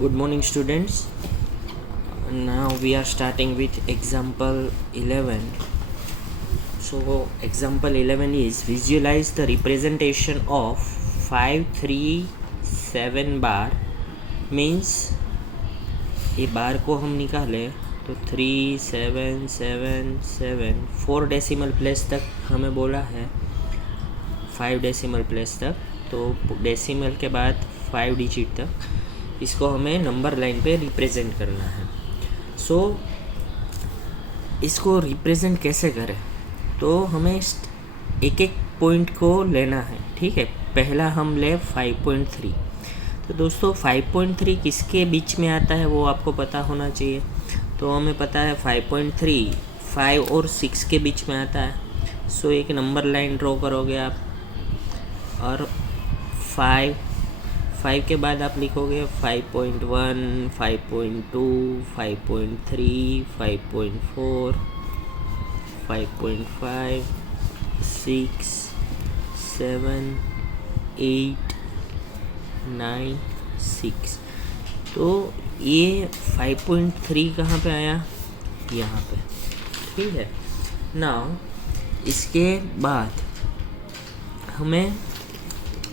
Good morning, students. Now we are starting with example 11. So, example 11 is visualize the representation of 537 bar. Means ये बार को हम निकाले तो 3777 4 decimal place तक हमें बोला है, 5 डेसिमल प्लेस तक, तो डेसिमल के बाद 5 डिजिट तक इसको हमें नंबर लाइन पे रिप्रेजेंट करना है। सो इसको रिप्रेजेंट कैसे करें, तो हमें एक एक पॉइंट को लेना है। ठीक है, पहला हम ले 5.3। तो दोस्तों 5.3 किसके बीच में आता है वो आपको पता होना चाहिए। तो हमें पता है 5.3 5 और 6 के बीच में आता है। सो एक नंबर लाइन ड्रॉ करोगे आप और 5 के बाद आप लिखोगे 5.1 5.2 5.3 5.4 5.5 6 7 8 9 6। तो ये 5.3 कहाँ पे आया, यहाँ पे। ठीक है, नाउ इसके बाद हमें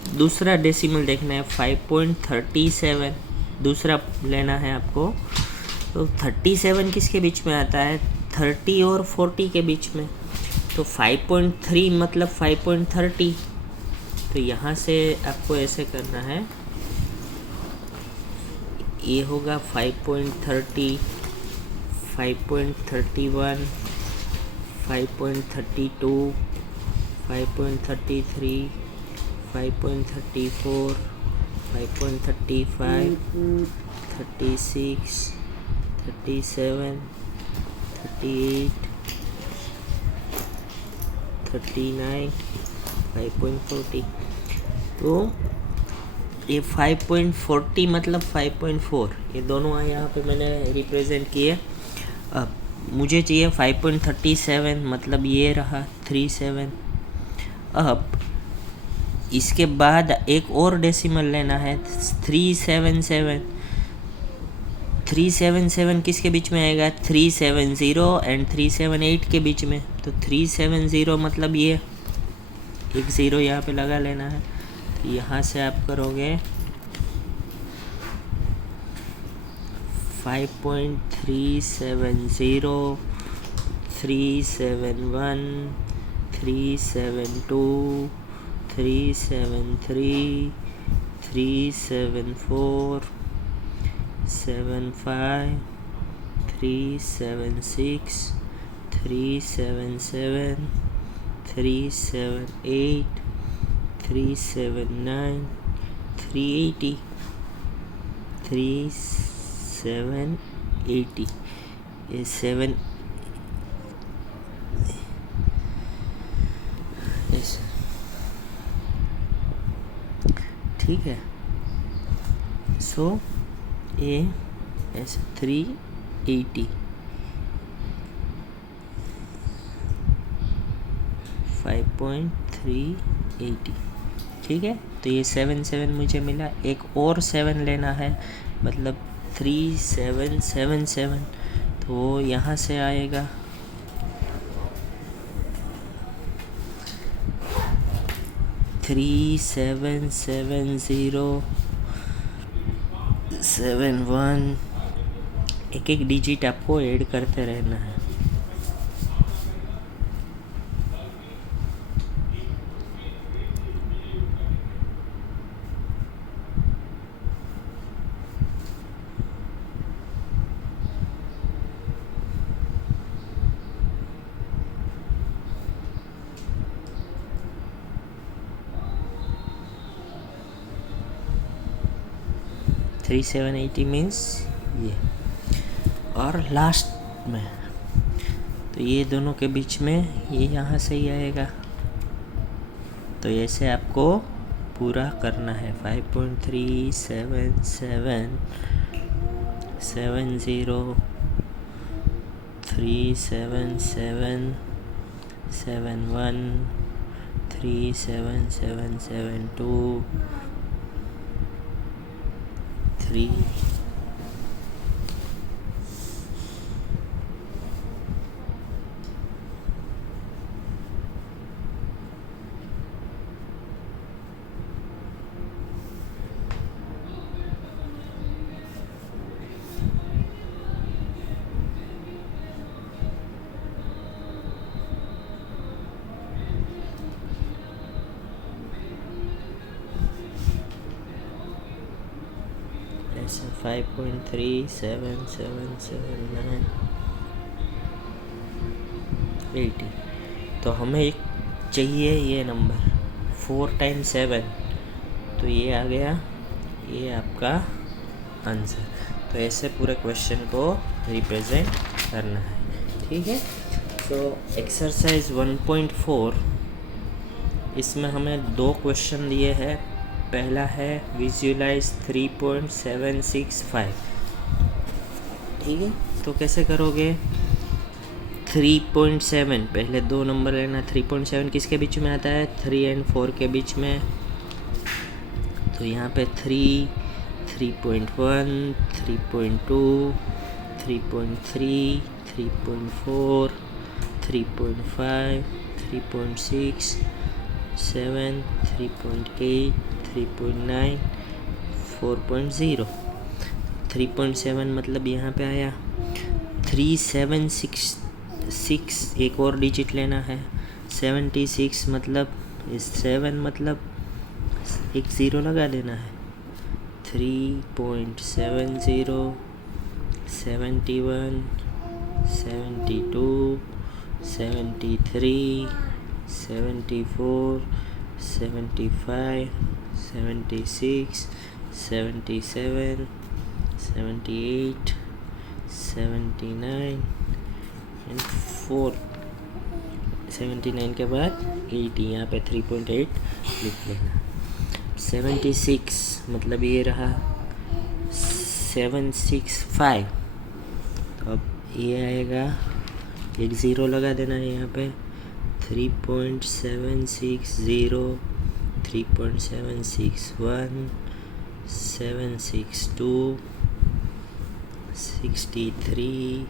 दूसरा डेसिमल देखना है 5.37, दूसरा लेना है आपको। तो 37 किसके बीच में आता है, 30 और 40 के बीच में। तो 5.3 मतलब 5.30। तो यहाँ से आपको ऐसे करना है, ये होगा 5.30 5.31 5.32 5.33 5.34 5.35 36 37 38 39 5.40। तो ये 5.40 मतलब 5.4, ये दोनों यहाँ पे मैंने रिप्रेजेंट किए। अब मुझे चाहिए 5.37 मतलब ये रहा 37। अब इसके बाद एक और डेसिमल लेना है 377। 377 किसके बीच में आएगा, 370 एंड 378 के बीच में। तो 370 मतलब ये एक ज़ीरो यहाँ पे लगा लेना है। तो यहाँ से आप करोगे 5.370 371 372 373 374 75 376 377 378 379 380 3780 ये 7 ऐसे। ठीक है, सो ये ऐसे 380 5.380। ठीक है, तो ये 7 मुझे मिला। एक और 7 लेना है मतलब 3777। तो यहाँ से आएगा 3770 71। एक एक डिजिट आपको ऐड करते रहना है। थ्री 780 मीन्स ये, और लास्ट में तो ये दोनों के बीच में ये यहाँ से ही आएगा। तो ऐसे आपको पूरा करना है 5.377 70 377 71 37772 3 ऐसे 5.377779 80। तो हमें चाहिए ये नंबर 4 टाइम्स 7, तो ये आ गया, ये आपका आंसर। तो ऐसे पूरे क्वेश्चन को रिप्रेजेंट करना है, ठीक है। तो एक्सरसाइज 1.4, इसमें हमें 2 क्वेश्चन दिए हैं। पहला है विजुअलाइज 3.765, ठीक है। तो कैसे करोगे, 3.7 पहले 2 नंबर लेना। 3.7 किसके बीच में आता है, 3 और 4 के बीच में। तो यहाँ पे 3, 3.1, 3.2, 3.3, 3.4, 3.5, 3.6, 7, 3.8, 3.9, 4.0। 3.7 मतलब यहाँ पे आया 3766, एक और डिजिट लेना है। 76 मतलब 7 मतलब एक ज़ीरो लगा देना है। 3.70, 71, 72, 73, 74, 75, 76, 77, 78, 79 एंड 4, 79 के बाद 80, यहाँ पे 3.8 लिख लेना। 76 मतलब ये रहा 765, तो अब ये आएगा, एक ज़ीरो लगा देना है यहाँ पे। 3.760, 3.761, 762, 63,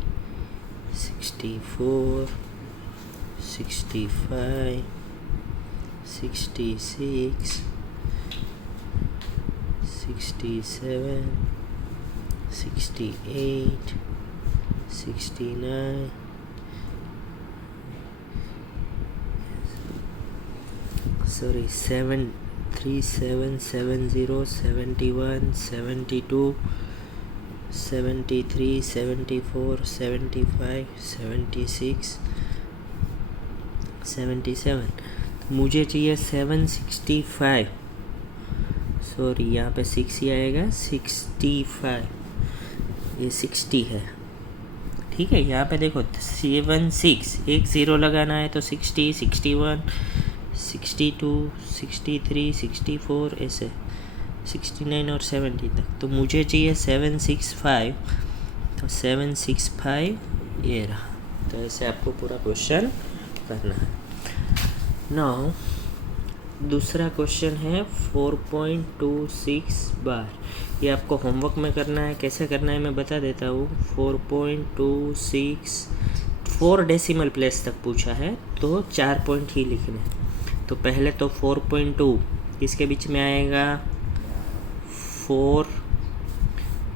64, 65, 66, 67, 68, 69, sorry 3770, 71, 72, 73, 74, 75, 76, 77। मुझे चाहिए 765, सॉरी यहाँ पे 6 ही आएगा, 65, ये 60 है, ठीक है। यहाँ पे देखो 76, एक ज़ीरो लगाना है तो 60, 61, 62, 63, 64, ऐसे 69 और 70 तक। तो मुझे चाहिए 765, तो 765 ये रहा। तो ऐसे आपको पूरा क्वेश्चन करना है। नाउ दूसरा क्वेश्चन है 4.26 बार। ये आपको होमवर्क में करना है। कैसे करना है मैं बता देता हूँ। 4.26, 4 डेसिमल प्लेस तक पूछा है तो 4 पॉइंट ही लिखने हैं। तो पहले तो 4.2 इसके बीच में आएगा, 4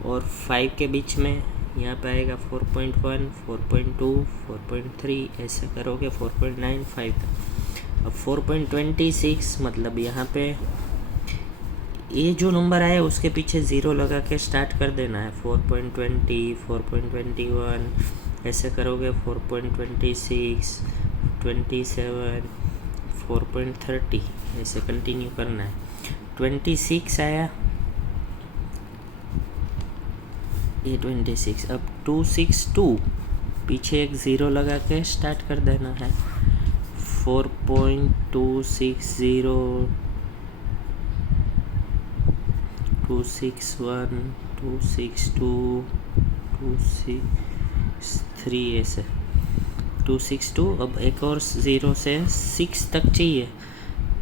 और 5 के बीच में यहाँ पे आएगा 4.1, 4.2, 4.3, ऐसे करोगे 4.95 तक। अब 4.26 मतलब यहाँ पे ये जो नंबर आया उसके पीछे ज़ीरो लगा के स्टार्ट कर देना है। 4.20, 4.21, ऐसे करोगे 4.26, 27, 4.30, ऐसे कंटिन्यू करना है। 26 आया, ये 26। अब 262 पीछे एक ज़ीरो लगा के स्टार्ट कर देना है। 4.260, 261, 262, 263, ऐसे 262। अब एक और ज़ीरो से 6 तक चाहिए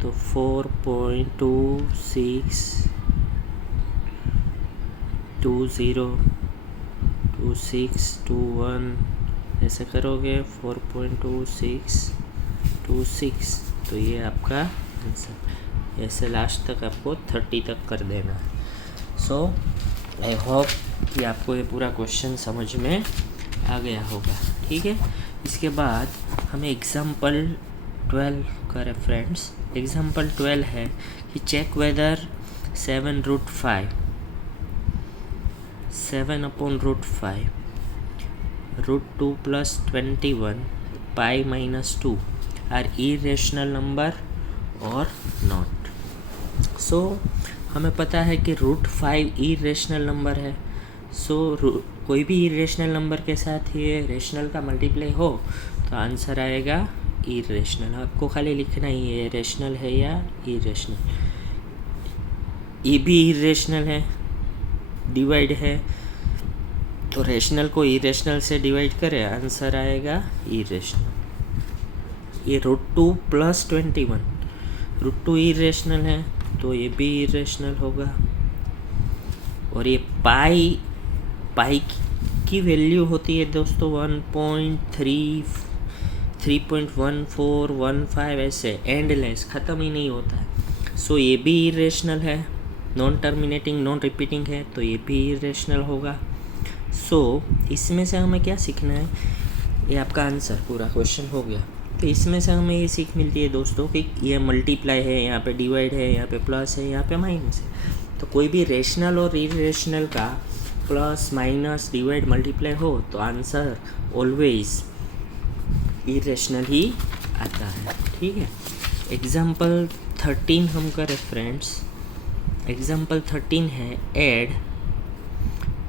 तो 4.26, 20, 26, 21, ऐसे करोगे 4.26, 26। तो ये आपका आंसर। ऐसे लास्ट तक आपको 30 तक कर देना है। सो आई होप कि आपको ये पूरा क्वेश्चन समझ में आ गया होगा, ठीक है। इसके बाद हमें एग्जाम्पल 12 करें फ्रेंड्स। एग्जाम्पल 12 है कि check whether 7√5 7/√5 √2 + 21 pi -2 are irrational number और नॉट। सो हमें पता है कि √5 इरेशनल नंबर है। सो कोई भी इरेशनल नंबर के साथ ये रेशनल का मल्टीप्लाई हो तो आंसर आएगा इरेशनल। आपको खाली लिखना ही है रेशनल है या इरेशनल। ये भी इरेशनल है, डिवाइड है, तो रेशनल को इरेशनल से डिवाइड करें, आंसर आएगा इरेशनल। ये √2 + 21, √2 इरेशनल है तो ये भी इरेशनल होगा। और ये पाई की वैल्यू होती है दोस्तों 1.3, 3.1415 ऐसे एंडलेस, ख़त्म ही नहीं होता है। सो ये भी इरेशनल है, नॉन टर्मिनेटिंग नॉन रिपीटिंग है तो ये भी इरेशनल होगा। सो इसमें से हमें क्या सीखना है, ये आपका आंसर पूरा क्वेश्चन हो गया। तो इसमें से हमें ये सीख मिलती है दोस्तों कि ये मल्टीप्लाई है, यहाँ पे डिवाइड है, यहाँ पे प्लस है, यहाँ पे माइनस है। तो कोई भी रेशनल और इरेशनल का प्लस माइनस डिवाइड मल्टीप्लाई हो तो आंसर ऑलवेज इरेशनल ही आता है। ठीक है, एग्जाम्पल 13 हम करें फ्रेंड्स। एग्जाम्पल 13 है ऐड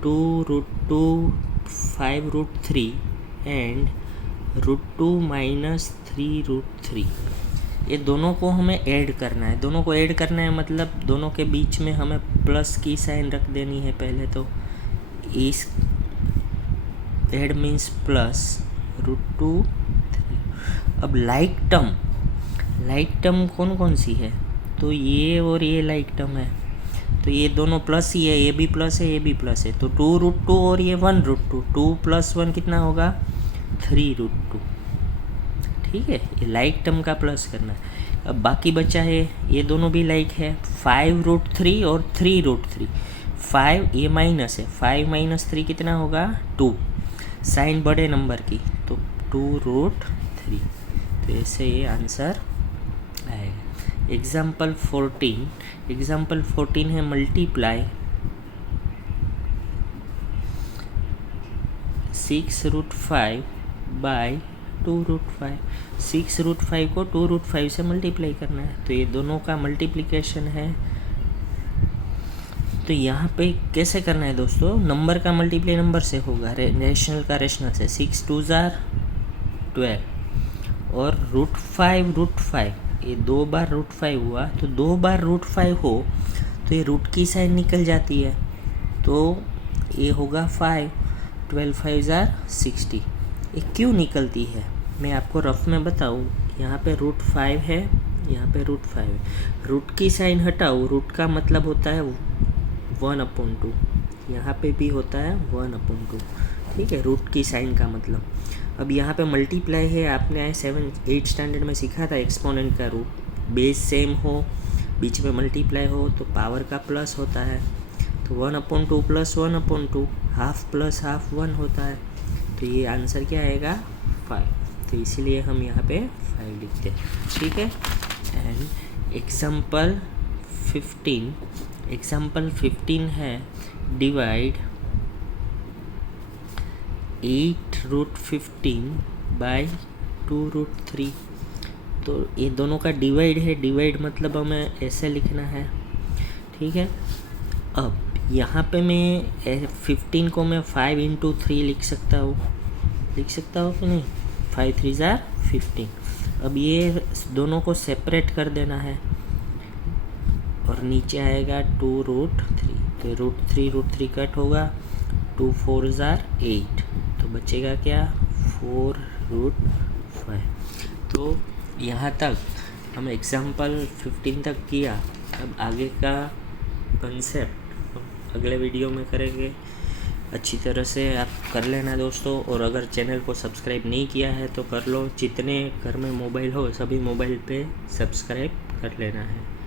2√2 5√3 एंड √2 - 3√3। ये दोनों को हमें ऐड करना है। दोनों को ऐड करना है मतलब दोनों के बीच में हमें प्लस की साइन रख देनी है पहले। तो इस ऐड मीन्स प्लस √2 3। अब लाइक टर्म कौन कौन सी है, तो ये और ये लाइक टर्म है, तो ये दोनों प्लस ही है, ये भी प्लस है, ये भी प्लस है। तो 2√2 और ये 1√2, 2 + 1 कितना होगा 3√2। ठीक है, ये लाइक टर्म का प्लस करना है। अब बाकी बचा है, ये दोनों भी लाइक है, 5√3 और 3√3। 5 ये माइनस है, 5 - 3 कितना होगा 2, साइन बड़े नंबर की तो 2√3। तो ऐसे ये आंसर आएगा। एग्जाम्पल 14 है मल्टीप्लाई 6√5 / 2√5। 6√5 को 2√5 से मल्टीप्लाई करना है, तो ये दोनों का मल्टीप्लिकेशन है। तो यहाँ पे कैसे करना है दोस्तों, नंबर का मल्टीप्लाई नंबर से होगा, रेशनल का रेशनल से। 6 2 = 12 और √5 ये 2 बार √5 हुआ, तो 2 बार √5 हो तो ये रूट की साइन निकल जाती है, तो ये होगा 5। 12 5 = 60। ये क्यों निकलती है मैं आपको रफ में बताऊँ। यहाँ पे √5 है, यहाँ पे √5 है, रूट की साइन हटाओ, रूट का मतलब होता है 1/2, यहाँ पे भी होता है 1/2। ठीक है, रूट की साइन का मतलब। अब यहाँ पे मल्टीप्लाई है, आपने 7 8 स्टैंडर्ड में सीखा था एक्सपोनेंट का रूट, बेस सेम हो, बीच में मल्टीप्लाई हो तो पावर का प्लस होता है। तो 1/2 + 1/2, हाफ प्लस हाफ 1 होता है। तो ये आंसर क्या आएगा 5। तो इसीलिए हम यहाँ पे 5 लिखते हैं। ठीक है, एंड एग्जाम्पल 15 है डिवाइड 8√15 / 2√3। तो ये दोनों का डिवाइड है, डिवाइड मतलब हमें ऐसे लिखना है। ठीक है, अब यहाँ पे मैं 15 को मैं 5 × 3 लिख सकता हूँ कि नहीं। 5 3 = 15। अब ये दोनों को सेपरेट कर देना है और नीचे आएगा 2√3। तो √3 कट होगा, 2 4 = 8, तो बचेगा क्या 4√5। तो यहाँ तक हम एग्जाम्पल 15 तक किया। अब आगे का कंसेप्ट अगले वीडियो में करेंगे। अच्छी तरह से आप कर लेना दोस्तों, और अगर चैनल को सब्सक्राइब नहीं किया है तो कर लो। जितने घर में मोबाइल हो सभी मोबाइल पे सब्सक्राइब कर लेना है।